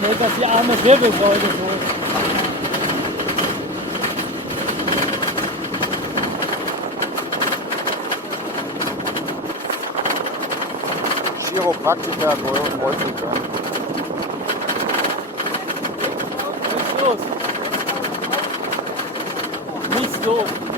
nicht, dass die arme Wirbelsäule so. Chiropraktiker Beutelgang. Nichts los. Nichts los.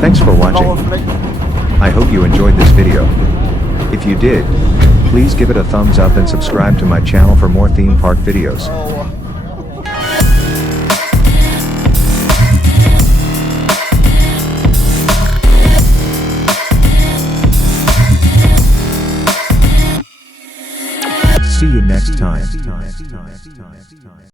Thanks for watching. I hope you enjoyed this video. If you did, please give it a thumbs up and subscribe to my channel for more theme park videos. See you next time.